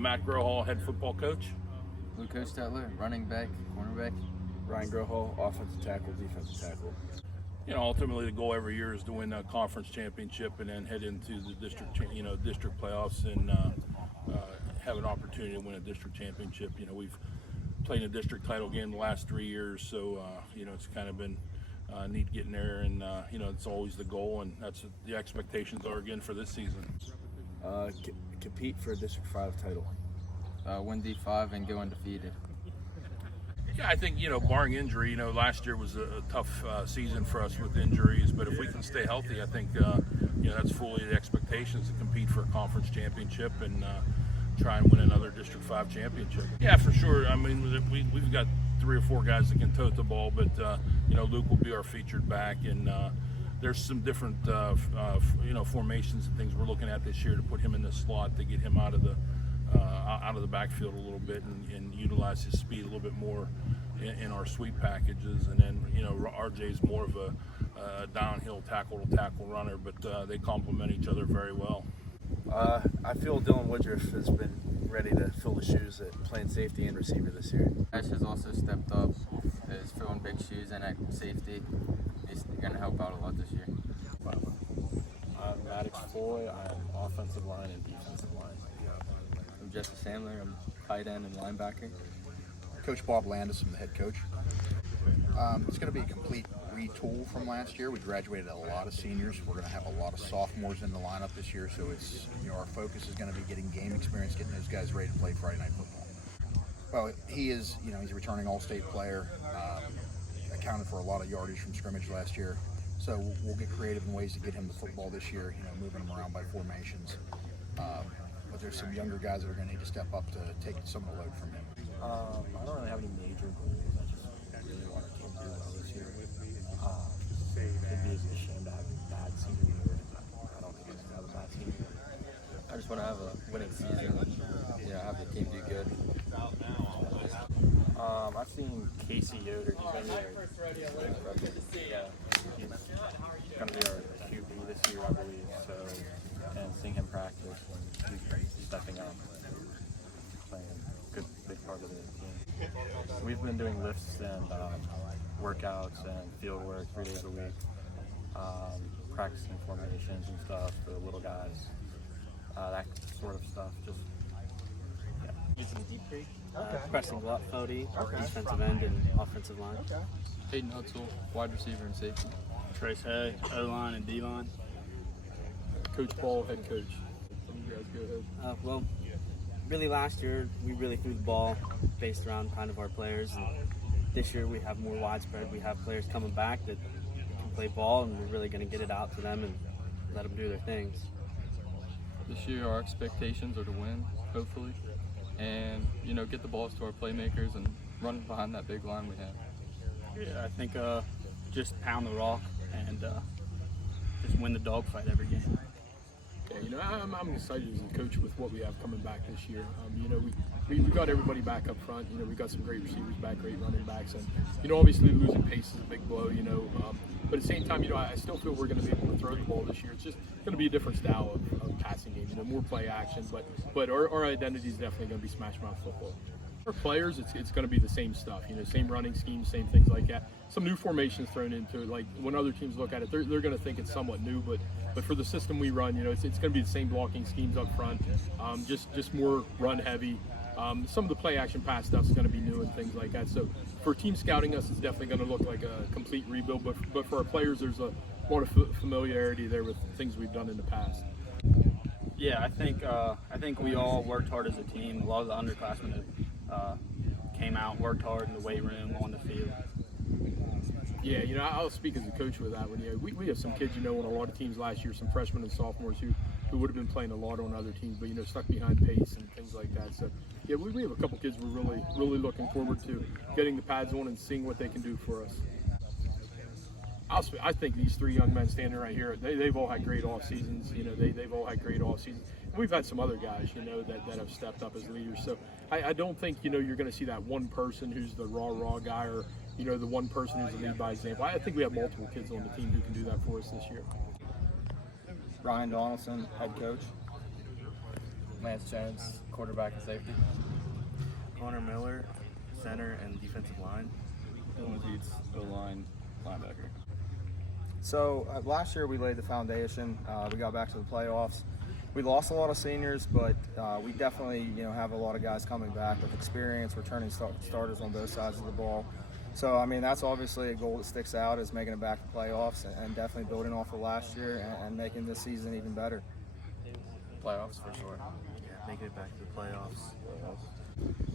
Matt Grohall, head football coach. Coach Stetler, running back, cornerback. Ryan Grohall, offensive tackle, defensive tackle. You know, ultimately the goal every year is to win a conference championship and then head into the district playoffs and have an opportunity to win a district championship. You know, we've played a district title game the last 3 years, so you know, it's kind of been neat getting there, and you know, it's always the goal, and that's what the expectations are again for this season. Compete for a District 5 title. Win D5 and go undefeated. Yeah, I think, you know, barring injury, you know, last year was a tough season for us with injuries, but if we can stay healthy, I think, you know, that's fully the expectations to compete for a conference championship and try and win another District 5 championship. Yeah, for sure. I mean, we've got 3 or 4 guys that can tote the ball, but, you know, Luke will be our featured back, and there's some different, you know, formations and things we're looking at this year to put him in the slot to get him out of the backfield a little bit and utilize his speed a little bit more in our sweep packages. And then, you know, RJ's more of a downhill tackle-to-tackle runner, but they complement each other very well. I feel Dylan Woodruff has been ready to fill the shoes at playing safety and receiver this year. Ash has also stepped up, is filling big shoes, and at safety, he's going to help out a lot this year. I'm Maddox Foy. I'm offensive line and defensive line. I'm Jesse Sandler. I'm tight end and linebacker. Coach Bob Landon, I'm the head coach. It's going to be a complete retool from last year. We graduated a lot of seniors. We're going to have a lot of sophomores in the lineup this year, so it's, you know, our focus is going to be getting game experience, getting those guys ready to play Friday Night Football. Well, he is, you know, he's a returning All-State player, accounted for a lot of yardage from scrimmage last year. So we'll get creative in ways to get him the football this year, you know, moving him around by formations. But there's some younger guys that are going to need to step up to take some of the load from him. I don't really have any major goals. I just really want our team to do well this year. It'd be a shame to have a bad senior year. I don't think it's going to have a bad senior year. I just want to have a winning season and, you know, have the team do good. I've seen Casey Yoder. He's going to be our QB this year, I believe. So, and seeing him practice and he's stepping up, playing a good big part of the team. We've been doing lifts and workouts and field work 3 days a week, practicing formations and stuff for the little guys, that sort of stuff. Just Using Deep Creek, pressing block 40, defensive end and offensive line. Hayden Hutzel, wide receiver and safety. Trace Hay, O-line and D-line. Coach Paul, head coach. You guys go ahead. Well, really last year we really threw the ball based around kind of our players, and this year we have more widespread. We have players coming back that can play ball, and we're really going to get it out to them and let them do their things. This year our expectations are to win, hopefully, and, you know, get the balls to our playmakers and run behind that big line we have. Yeah, I think just pound the rock and just win the dogfight every game. Yeah, you know, I'm excited as a coach with what we have coming back this year. You know, we got everybody back up front. You know, we got some great receivers back, great running backs, and, you know, obviously losing pace is a big blow. You know, but at the same time, you know, I still feel we're going to be able to throw the ball this year. It's just going to be a different style of passing game. You know, more play action, but our identity is definitely going to be smash mouth football. For players, it's going to be the same stuff. You know, same running schemes, same things like that. Some new formations thrown into it. Like when other teams look at it, they're going to think it's somewhat new, but for the system we run, you know, it's going to be the same blocking schemes up front. Just more run heavy. Some of the play action pass stuff is going to be new and things like that. So for team scouting us, it's definitely going to look like a complete rebuild. But for our players, there's a lot of familiarity there with things we've done in the past. Yeah, I think we all worked hard as a team. A lot of the underclassmen came out, worked hard in the weight room, on the field. Yeah, you know, I'll speak as a coach with that one. Yeah, we have some kids, you know, on a lot of teams last year, some freshmen and sophomores who would have been playing a lot on other teams, but, you know, stuck behind pace and things like that. So, yeah, we have a couple kids we're really looking forward to getting the pads on and seeing what they can do for us. I think these 3 young men standing right here, they've all had great off seasons. You know, they've all had great off seasons. And we've had some other guys, you know, that have stepped up as leaders. So I don't think, you know, you're going to see that one person who's the raw guy, or, you know, the one person who's the lead by example. I think we have multiple kids on the team who can do that for us this year. Ryan Donaldson, head coach. Lance Jones, quarterback and safety. Connor Miller, center and defensive line. Dylan Heats, O-line, linebacker. So last year we laid the foundation. We got back to the playoffs. We lost a lot of seniors, but we definitely have a lot of guys coming back with experience, returning starters on both sides of the ball. So I mean that's obviously a goal that sticks out, is making it back to playoffs and definitely building off of last year and making this season even better. Playoffs for sure. Yeah, making it back to the playoffs.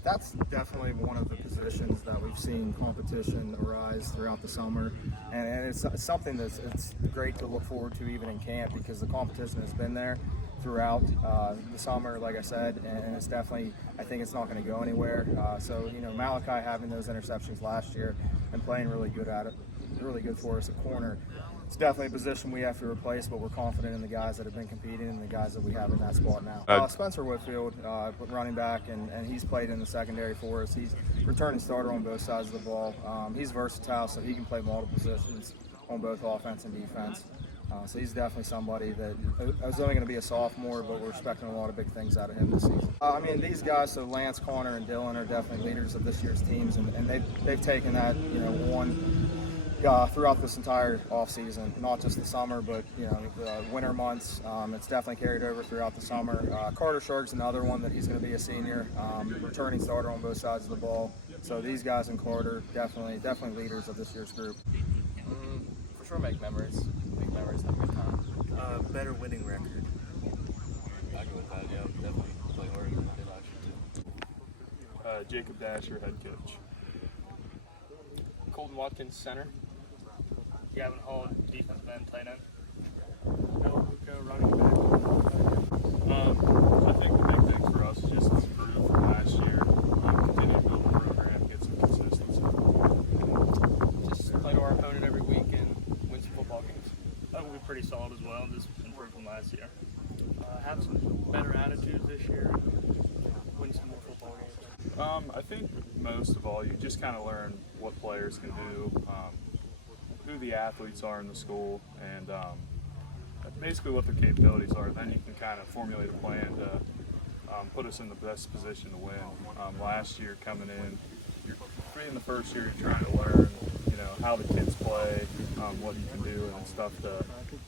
That's definitely one of the positions that we've seen competition arise throughout the summer, and it's something it's great to look forward to even in camp, because the competition has been there throughout the summer, like I said, and it's definitely, I think it's not going to go anywhere. So Malachi having those interceptions last year and playing really good at it, really good for us at corner. It's definitely a position we have to replace, but we're confident in the guys that have been competing and the guys that we have in that spot now. Spencer Whitfield, running back, and he's played in the secondary for us. He's returning starter on both sides of the ball. He's versatile, so he can play multiple positions on both offense and defense. So he's definitely somebody that is only going to be a sophomore, but we're expecting a lot of big things out of him this season. I mean, these guys, so Lance, Connor, and Dylan are definitely leaders of this year's teams, and they've taken that on throughout this entire offseason, not just the summer, but the winter months. It's definitely carried over throughout the summer. Carter Shark's another one that he's going to be a senior, returning starter on both sides of the ball. So these guys and Carter definitely leaders of this year's group. For sure, make memories, have a good time. Better winning record. I go with that. Yeah, definitely play harder than I did last year too. Jacob Dasher, head coach. Colton Watkins, center. Gavin Hall, defensive end, tight end. Noah Bucco, running back. I think the big thing for us is just to improve from last year, continue to build the program, get some consistency. Just play to our opponent every week and win some football games. That will be pretty solid as well, just improve from last year. Have some better attitudes this year and win some more football games. I think most of all, you just kind of learn what players can do, who the athletes are in the school, and basically what their capabilities are. Then you can kind of formulate a plan to put us in the best position to win. Last year coming in the first year, you're trying to learn, how the kids play, what you can do, and stuff to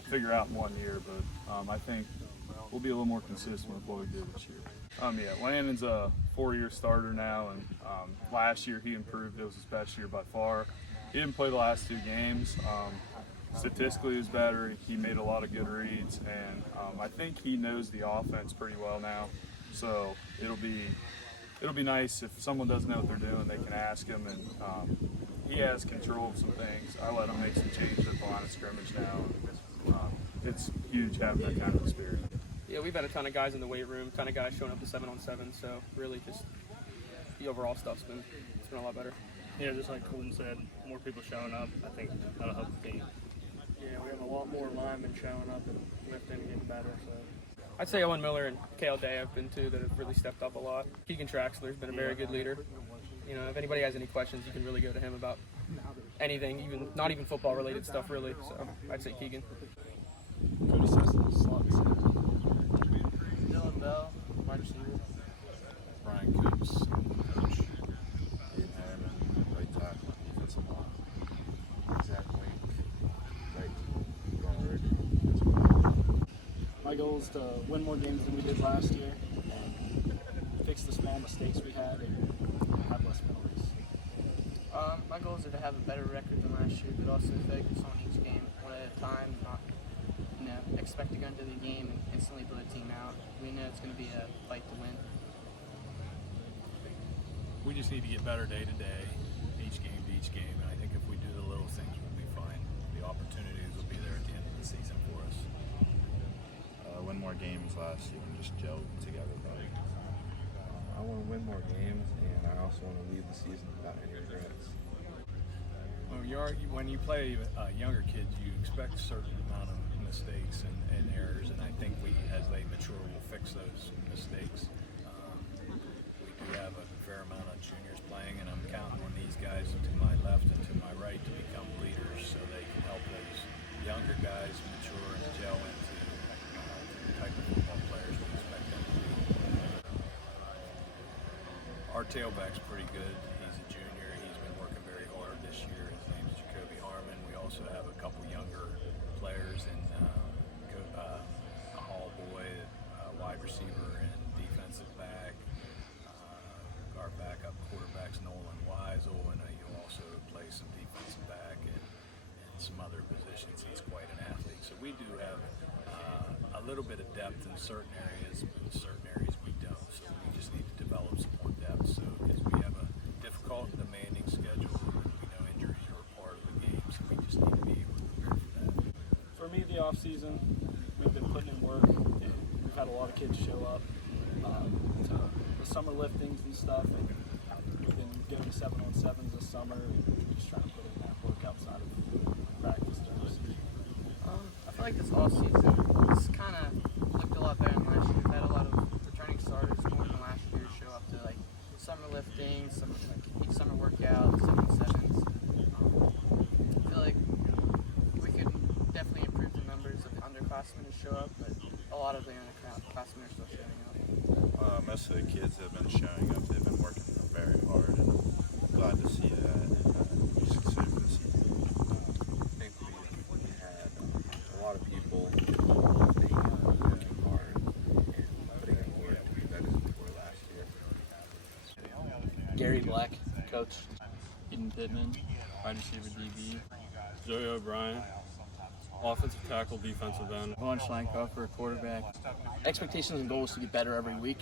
figure out in 1 year. But I think we'll be a little more consistent with what we did this year. Landon's a 4-year starter now, and last year he improved. It was his best year by far. He didn't play the last 2 games. Statistically, he was better. He made a lot of good reads, and I think he knows the offense pretty well now. So it'll be nice if someone doesn't know what they're doing, they can ask him, and he has control of some things. I let him make some changes at the line of scrimmage now. It's huge having that kind of experience. Yeah, we've had a ton of guys in the weight room, ton of guys showing up to 7-on-7, so really just the overall stuff's been a lot better. Yeah, just like Colton said, more people showing up, I think that'll help the team. Yeah, we have a lot more linemen showing up and lifting and getting better. So I'd say Owen Miller and Kale Day have been two that have really stepped up a lot. Keegan Traxler's been a very good leader. If anybody has any questions, you can really go to him about anything, even not even football related stuff really. So I'd say Keegan. Cody Sesson, slot receiver. Dylan Bell, wide receiver. Brian Coops, coach. Ian Harriman, right tackle, defensive line. Zach Wink, right guard. My goal is to win more games than we did last year and fix the small mistakes we had and have less penalties. My goals are to have a better record than last year, but also focus on each game one at a time, not expect to go into the game and instantly blow the team out. We know it's going to be a fight to win. We just need to get better day to day, each game to each game, and I think if we do the little things, we'll be fine. The opportunities will be there at the end of the season for us. Win more games last year and just gel together, buddy. I want to win more games, and I also want to leave the season without any regrets. Well, when you play younger kids, you expect a certain amount of mistakes and errors, and I think as they mature, we'll fix those mistakes. We do have a fair amount of juniors playing, and I'm counting on these guys to my left and to my right to become leaders so they can help those younger guys mature and gel into the type of football players we expect them to be. Our tailback's pretty good. He's a junior. He's been working very hard this year. His name's Jacoby Harmon. We also have a couple younger players in Hall Boy, wide receiver and defensive back. Our backup quarterback's Nolan Weisel, and he'll also play some defensive back and some other positions. He's quite an athlete. So we do have a little bit of depth in certain areas, but in certain areas we don't. So we just need to develop some more depth. So because we have a difficult and demanding schedule, we know injuries are a part of the game, so we just need to be able to prepare for that. For me, the off season, we've been putting in work, and we've had a lot of kids show up to the summer liftings and stuff, and we've been doing 7-on-7s this summer, and just trying to put in that work outside of practice during the season. I feel like this off season it's kind of looked a lot better than last year. We've had a lot of returning starters more than last year show up to like summer liftings, some like each summer workout, 7-on-7s. I feel like we could definitely improve the numbers of underclassmen who show up, but a lot of the underclassmen are still showing up. Most of the kids have been showing up. They've been working very hard, and I'm glad to see that. And we're just excited for the season. I think we had a lot of people being hard and putting in work to be better than we were last year. Gary Black, coach. Eden Pittman, wide receiver DB. Joey O'Brien, offensive tackle, defensive end. Vaughn Schleinkoffer, quarterback. Expectations and goals to get better every week.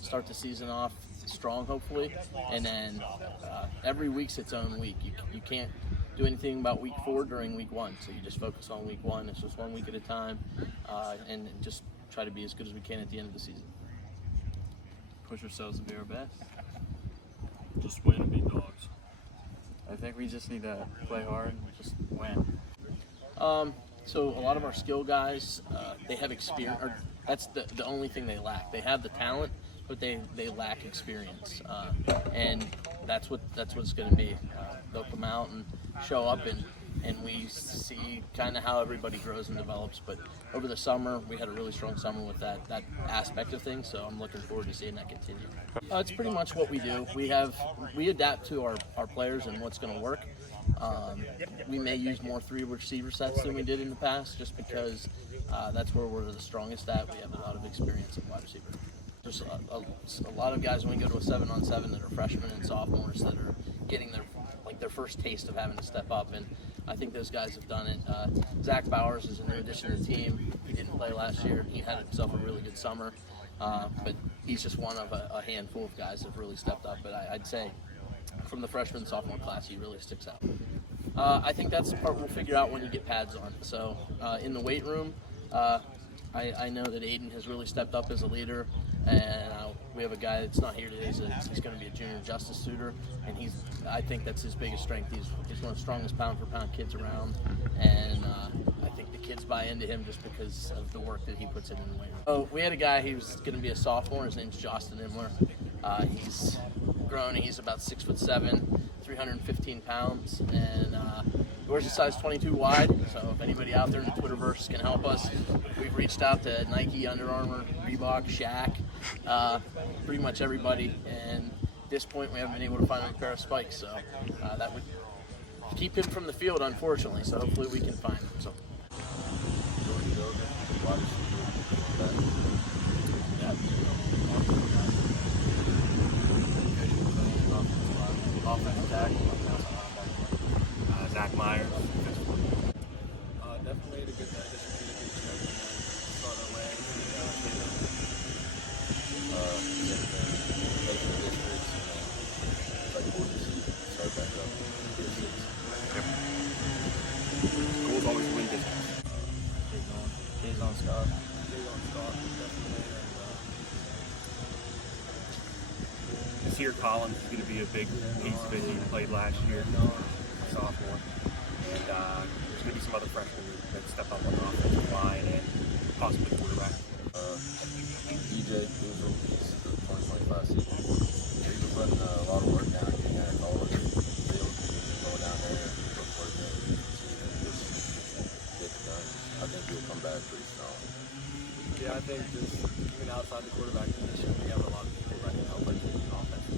Start the season off strong, hopefully, and then every week's its own week. You can't do anything about week 4 during week 1, so you just focus on week 1. It's just 1 week at a time, and just try to be as good as we can at the end of the season. Push ourselves to be our best. Just win and be dogs. I think we just need to play hard and just win. So a lot of our skill guys, they have experience. Or that's the only thing they lack. They have the talent, but they lack experience, and that's what it's going to be. They'll come out and show up, and we see kind of how everybody grows and develops. But over the summer, we had a really strong summer with that aspect of things. So I'm looking forward to seeing that continue. It's pretty much what we do. We adapt to our players and what's going to work. We may use more 3 receiver sets than we did in the past, just because that's where we're the strongest at. We have a lot of experience in wide receiver. There's a lot of guys when we go to a 7-on-7 that are freshmen and sophomores that are getting their first taste of having to step up, and I think those guys have done it. Zach Bowers is a new addition to the team. He didn't play last year. He had himself a really good summer, but he's just one of a handful of guys that have really stepped up. But I'd say from the freshman and sophomore class, he really sticks out. I think that's the part we'll figure out when you get pads on. So in the weight room, I know that Aiden has really stepped up as a leader, and we have a guy that's not here today. He's going to be a junior justice suitor, and I think that's his biggest strength. He's one of the strongest pound-for-pound kids around, and I think the kids buy into him just because of the work that he puts in the weight room. Oh, we had a guy who's going to be a sophomore. His name's Justin Imler. He's grown. He's about 6'7", 315 pounds, and he wears a size 22 wide. So if anybody out there in the Twitterverse can help us, we've reached out to Nike, Under Armour, Reebok, Shaq, pretty much everybody. And at this point, we haven't been able to find him a pair of spikes. So that would keep him from the field, unfortunately. So hopefully we can find him. So. Offensive tackle, Zach Myers. Definitely to get that distributed start our way. Schools always win districts. Days on Scott. Sear Collins is going to be a big piece of it. He played last year, sophomore. And there's going to be some other freshmen that step up on the offensive line and possibly quarterback. DJ Duzel, he's the 2025 season. He's been putting a lot of work down getting at college. Going down there and look for it and just get it done. I think he'll come back pretty strong. Yeah, I think just even outside the quarterback position, we have a lot of people that can help us in offense.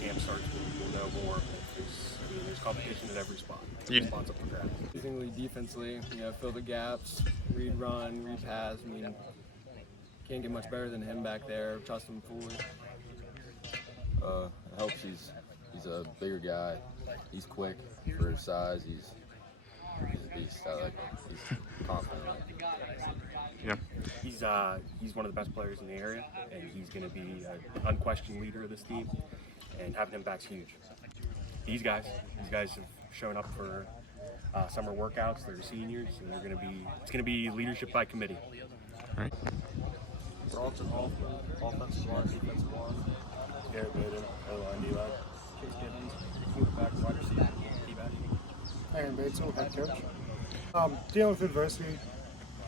camp starts, we'll know more. There's competition at every spot. Spots up for grabs. Amazingly defensively, fill the gaps, read run, read pass. I mean, can't get much better than him back there. Trust him fully. It helps he's a bigger guy. He's quick for his size. He's a beast. I like him. He's confident. Yeah. He's one of the best players in the area, and he's going to be an unquestioned leader of this team. And having him back's huge. These guys have shown up for summer workouts. They're seniors, and it's going to be leadership by committee. Right. Bronson Hoffman, offensive line, defensive line. Garrett Baden, O-line, D-line. Chase Gibbons, quarterback, wide receiver, D-back. Aaron Batesel, head coach. Dealing with adversity,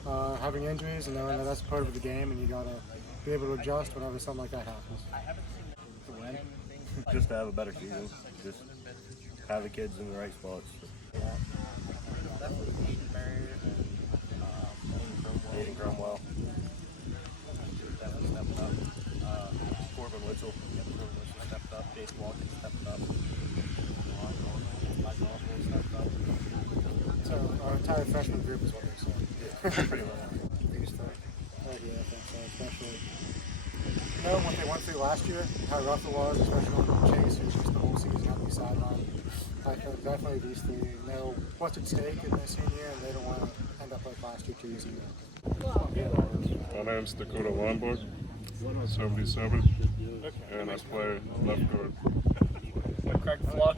having injuries, and knowing that that's part of the game, and you gotta be able to adjust whenever something like that happens. To win. Just to have a better season. Just have the kids in the right spots. Definitely Aiden Barrier and Aiden Cromwell. definitely stepped up. Corbin Witzel. Stepped up. Jason Walker stepped up. Mike Awful stepped up. So our entire freshman group is what they said. Yeah, pretty well. These three. Oh yeah, I think so. Especially, what they went through last year, how rough it was, especially with Chase, who's just the whole season had to be sidelined. I think definitely these three know what's at stake in their senior year, and they don't want to end up like last year too easy. My name's Dakota Windber, 77, and I play left guard. Craig Fluck,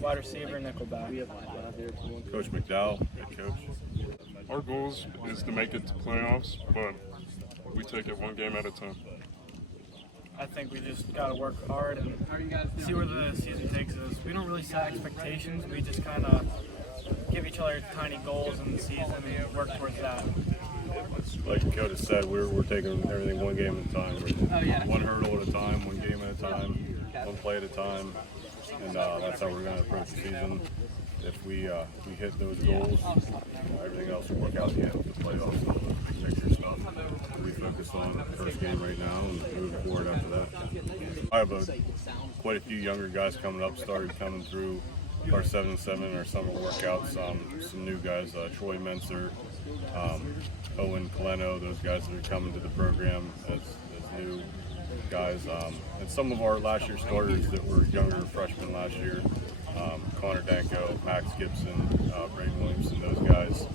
wide receiver, nickelback. Coach McDowell, head coach. Our goals is to make it to playoffs, but we take it one game at a time. I think we just got to work hard and see where the season takes us. We don't really set expectations. We just kind of give each other tiny goals in the season and work towards that. Like Dakota said, we're taking everything one game at a time. One hurdle at a time, one game at a time, one play at a time, and that's how we're going to approach the season. If we hit those goals, everything else will work out at the end with the playoffs and the big picture stuff. We focus on the first game right now and moving forward after that. I have quite a few younger guys coming up, started coming through our 7-7, our summer workouts. Some new guys, Troy Menser, Owen Coleno, those guys that are coming to the program as new guys. And some of our last year starters that were younger freshmen last year, Connor Danko, Max Gibson, Braden Williamson, those guys,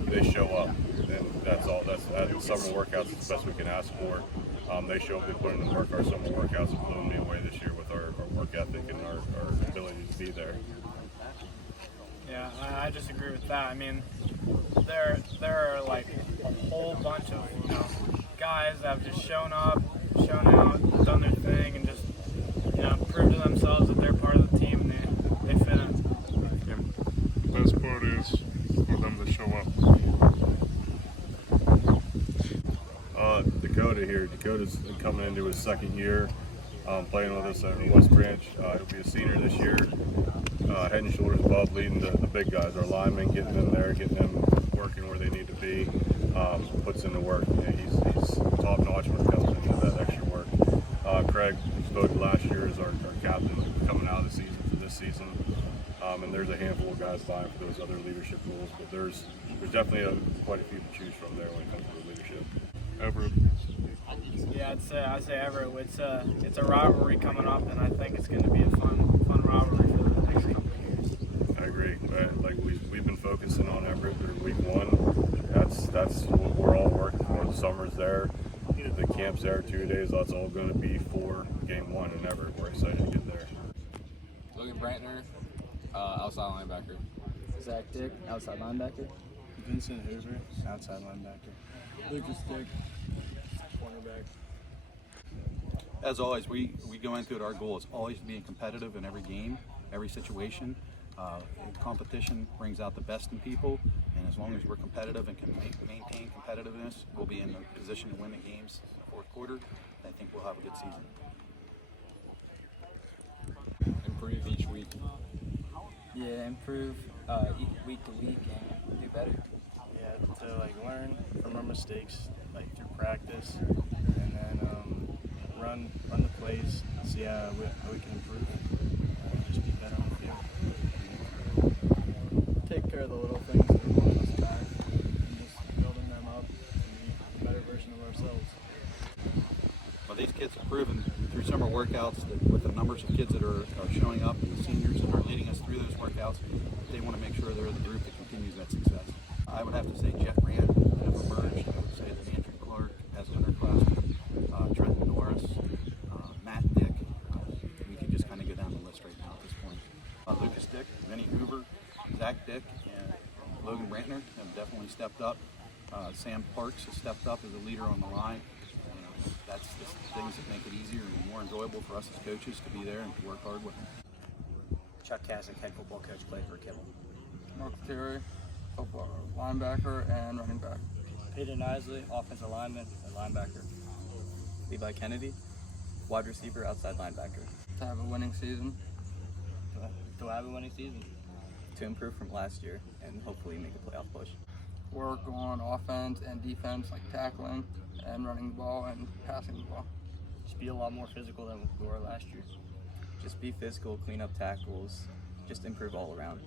they show up. And that's all. That's summer workouts is the best we can ask for. They show up, they put in the work. Our summer workouts have blown me away this year with our work ethic and our ability to be there. Yeah, I just agree with that. I mean, there are like a whole bunch of guys that have just shown up, shown out, done their thing, and just proved to themselves that they're part of the team and they fit in. Yeah. The best part is for them to show up. Dakota here. Dakota's coming into his second year, playing with us at West Branch. He'll be a senior this year. Head and shoulders above, leading the big guys, our linemen, getting them there, getting them working where they need to be. Puts in the work. Yeah, he's top notch when it comes into that extra work. Craig, who spoke last year, is our captain coming out of the season for this season. And there's a handful of guys vying for those other leadership roles, but there's definitely quite a few to choose from there when it comes to leadership. Everett. Yeah, I'd say Everett. It's a rivalry coming up, and I think it's going to be a fun rivalry for the next couple of years. I agree. Like we've been focusing on Everett through week one. That's what we're all working for. The summer's there, the camp's there 2 days. That's all going to be for game one in Everett. We're excited to get there. Logan Brantner, outside linebacker. Zach Dick, outside linebacker. Vincent Hoover, outside linebacker. Lucas Dick, cornerback. As always, we go into it, our goal is always being competitive in every game, every situation. Competition brings out the best in people, and as long as we're competitive and can maintain competitiveness, we'll be in the position to win the games in the fourth quarter. I think we'll have a good season. Improve each week. Yeah, improve week to week and do better. Yeah, to learn from our mistakes through practice, and then run the plays, see how we can improve, just be better on the field. Take care of the little things that are holding us back and just building them up to be a better version of ourselves. Well, these kids have proven through summer workouts that with the numbers of kids that are showing up and the seniors that are leading us through those workouts, they want to make sure they're the group that continues that success. I would have to say Jeff Rand have emerged. I would say that Andrew Clark as an underclassman, Trenton Norris, Matt Dick. We could just kind of go down the list right now at this point. Lucas Dick, Vinny Hoover, Zach Dick, and Logan Brantner have definitely stepped up. Sam Parks has stepped up as a leader on the line. That's the things that make it easier and more enjoyable for us as coaches to be there and to work hard with them. Chuck Kasich, head football coach, played for Kimmel. Mark Terry, football linebacker and running back. Peter Nisley, offensive lineman and linebacker. Levi Kennedy, wide receiver, outside linebacker. To have a winning season. To have a winning season. To improve from last year and hopefully make a playoff push. Work on offense and defense, like tackling and running the ball and passing the ball. Just be a lot more physical than we were last year. Just be physical, clean up tackles, just improve all around.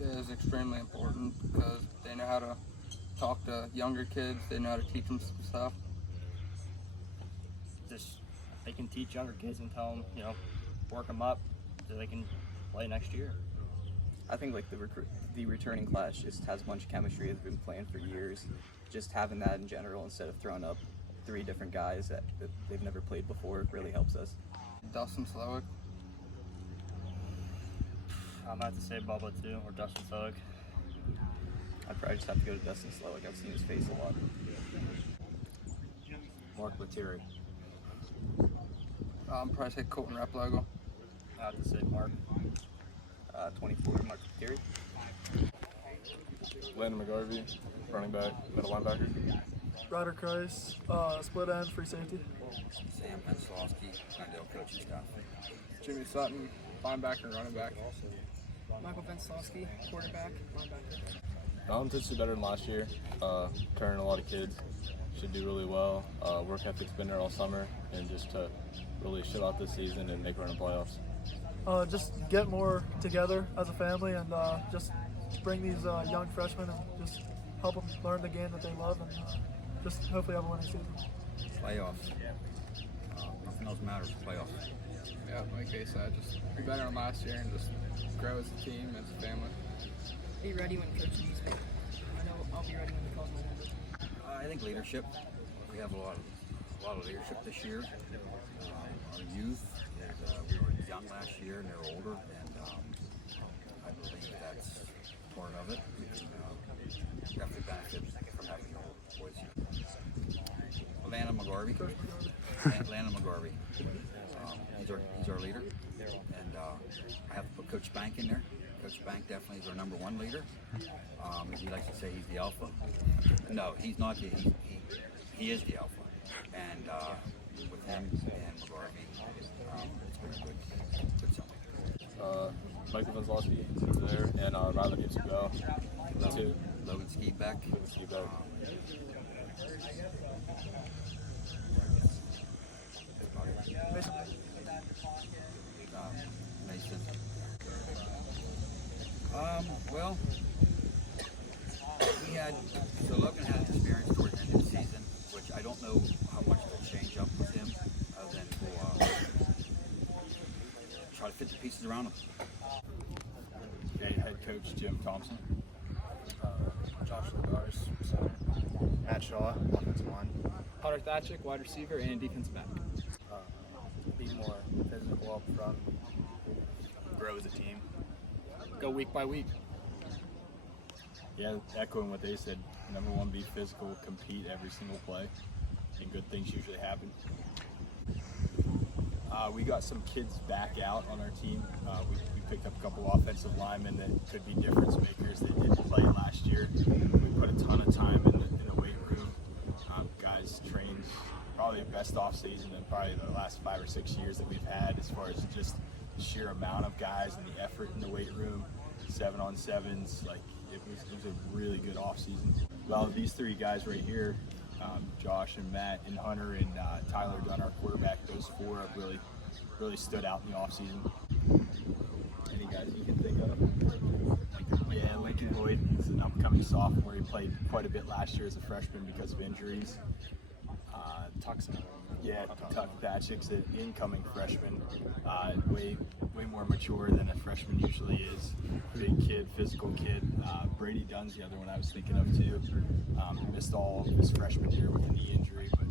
It is extremely important because they know how to talk to younger kids, they know how to teach them some stuff. Just they can teach younger kids and tell them, work them up so they can play next year. I think like the returning class just has a bunch of chemistry that's been playing for years. Just having that in general instead of throwing up 3 different guys that they've never played before really helps us. Dustin Slowick. I'm about to say Bubba too, or Dustin Slowick. I'd probably just have to go to Dustin Slowick. I've seen his face a lot. Mark Lettieri. Probably say Colton Replogo. I have to say Mark. 24, Mark Terry. Landon McGarvey, running back, middle linebacker. Ryder Kreis, split end, free safety. Sam Penslowski, Glendale coaching staff. Jimmy Sutton, linebacker and running back. Michael Venslowski, quarterback, linebacker. Valentine's better than last year. Turning a lot of kids. Should do really well. Work ethic's been there all summer, and just to really shut out this season and make a run in playoffs. Just get more together as a family and just bring these young freshmen and just help them learn the game that they love and just hopefully have a winning season. Playoffs. Nothing else matters. Playoffs. Yeah, like I said, just be better than last year and just grow as a team, as a family. Be ready when coach needs me. I know I'll be ready when he calls my number. I think leadership. We have a lot of leadership this year. Our youth, we were young last year and they're older, and I believe that's part of it. We can definitely benefit from having the old boys here. Landon McGarvey. He's our leader, and I have to put Coach Bank in there. Coach Bank definitely is our number 1 leader. As he likes to say, he's the alpha. No, he's not. He is the alpha, and with him and McGarvey, it's been a good summer. Michael Venslowski there, and Ryder Gibson Bell. Logan Skibeck. Mason. Well, Logan had experience towards the end of the season, which I don't know how much will change up with him, other than we'll try to fit the pieces around him. Head coach Jim Thompson. Josh Lagars, Matt Shaw, offensive line. Hunter Thatchick, wide receiver and defensive back. Be more physical up front. Grow as a team. Go week by week. Yeah, echoing what they said, number 1, be physical, compete every single play, and good things usually happen. We got some kids back out on our team. We picked up a couple offensive linemen that could be difference makers that didn't play last year. We put a ton of time in the weight room. Guys trained probably the best off season in probably the last 5 or 6 years that we've had, as far as just the sheer amount of guys and the effort in the weight room, 7-on-7s. Like it was a really good off season. Well, these 3 guys right here Josh and Matt and Hunter and Tyler Dunn, our quarterback, those four have really stood out in the offseason. Any guys you can think of? Yeah, Lincoln Boyd is an upcoming sophomore. He played quite a bit last year as a freshman because of injuries. Tuck Thatchik's an incoming freshman, way more mature than a freshman usually is. Big kid, physical kid. Brady Dunn's the other one I was thinking of too. Missed all of his freshman year with a knee injury, but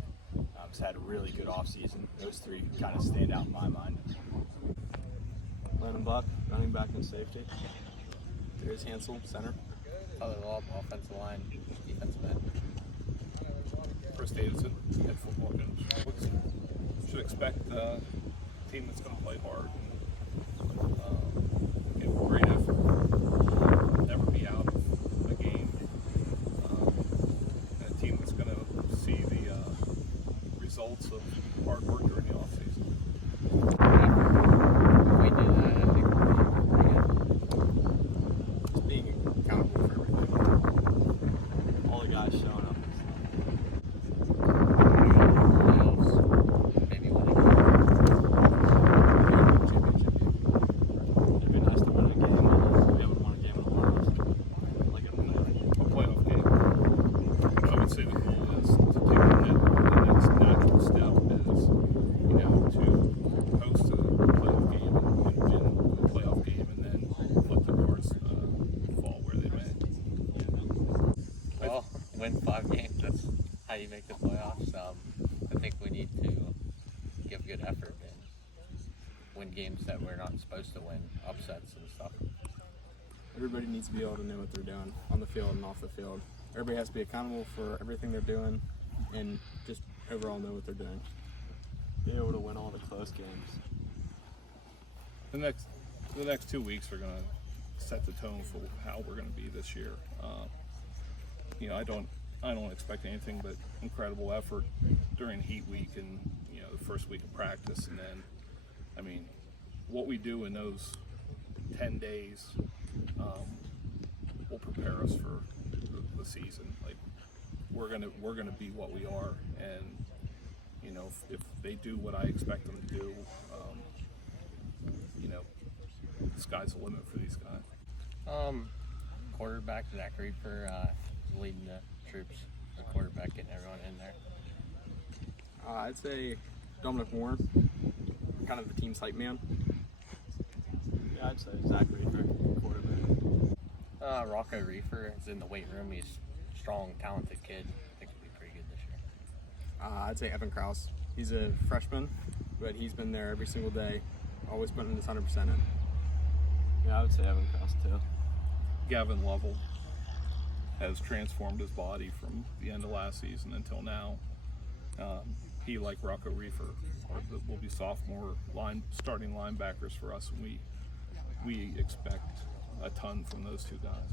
has had a really good offseason. Those three kind of stand out in my mind. Landon Buck, running back and safety. There's Hansel, center. Tyler Law, offensive line, defensive end. Chris Davidson, head football coach. Should expect a team that's going to play hard and give a great effort, never be out of a game, and a team that's going to see the results of hard work during the offseason. We do that, I think we're pretty good. Just being accountable for everything. All the guys showing up. Win 5 games, that's how you make the playoffs. I think we need to give good effort and win games that we're not supposed to win, upsets and stuff. Everybody needs to be able to know what they're doing on the field and off the field. Everybody has to be accountable for everything they're doing and just overall know what they're doing. Be able to win all the close games. The next 2 weeks are going to set the tone for how we're going to be this year. I don't expect anything but incredible effort during Heat Week and the first week of practice, and then what we do in those 10 days will prepare us for the season. Like we're gonna be what we are, and if they do what I expect them to do, the sky's the limit for these guys. Quarterback Zach Reaper leading the troops, the quarterback, getting everyone in there. I'd say Dominic Warren, kind of the team's hype man. Yeah, I'd say Zach Reaper, quarterback. Rocco Reefer is in the weight room. He's a strong, talented kid. I think he'll be pretty good this year. I'd say Evan Krause. He's a freshman, but he's been there every single day, always putting his 100% in. Yeah, I would say Evan Krause too. Gavin Lovell has transformed his body from the end of last season until now. He, like Rocco Reefer, will be sophomore starting linebackers for us, and we expect a ton from those two guys.